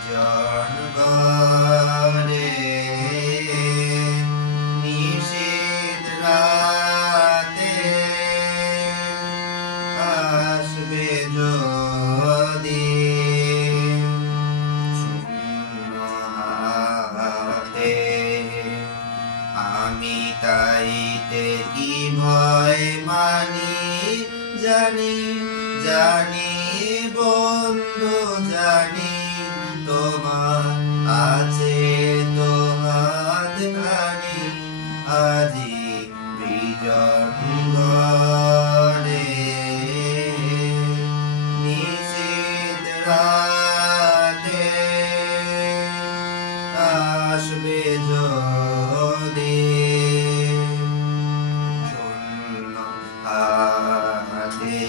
জনগণে নিশীথ রাতে আসবে যদি শূন্য হাতে, আমি তাইতে কি ভয় মানি, জানি জানি বন্ধু জানি, তোমার আছে তো হাতখানি, আজি বিজন ঘরে নিশীথ রাতে আসবে যদি শূন্য হাতে,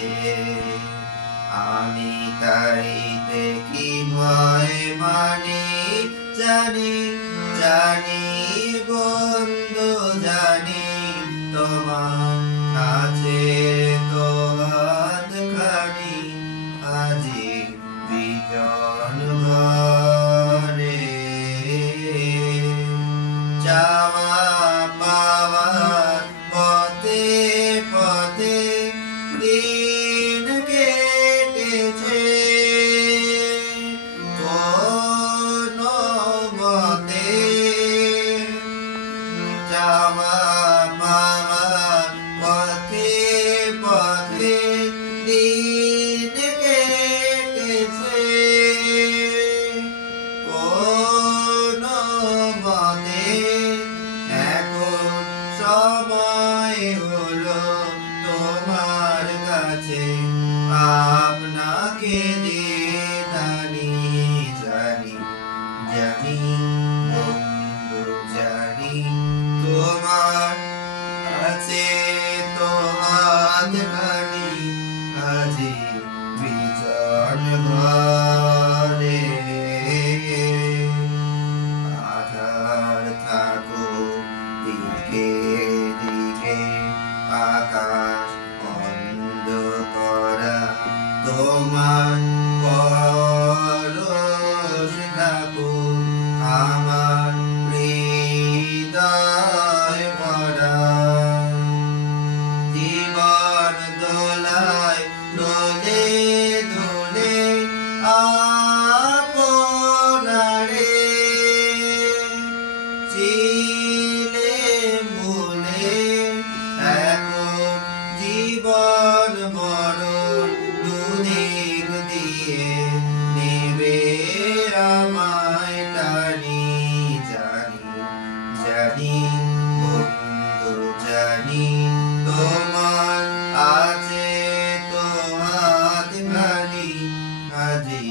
আমি তাইতে কি ভয় মানি, জানি জানি বন্ধু জানি, তোমার আছে তো হাতখানি, আজি বিজন ঘরে যাওয়া পাওয়ার পথে পথে দিন কেটেছে, কোনো মতে যাওয়া পাওয়ার পথে পথে দিন কেটেছে, কোনো মতে এখন সময় হলো তোমার কাছে আপনাকে দেখানি, জানি জানি বন্ধু জানি, তোমার আছে তো হাতখানি, আজি বিজন ঘরে আধার থাকো দিকে দিকে, আকাশ অন্ধকারা তোমার পরশ থাকো, আমার হৃদয় ভরা জীবন দোলায় দোলে দোলে আপনারে ছিলে মনে, এখন জীবন মরণ দুদিক দিয়ে নেবে আমায় টানি, জানি জানি বন্ধু জানি, তোমার আছে তো হাতখানি, আজি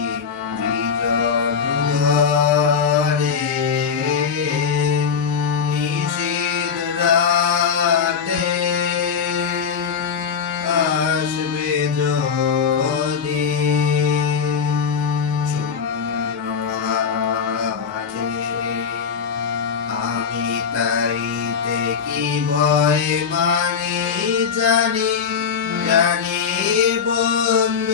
বিজন ঘরে নিশীথ রাতে আসবে যদি শূন্য হাতে, আমি তাইতে কি ভয় মানি, জানি জানি বন্ধু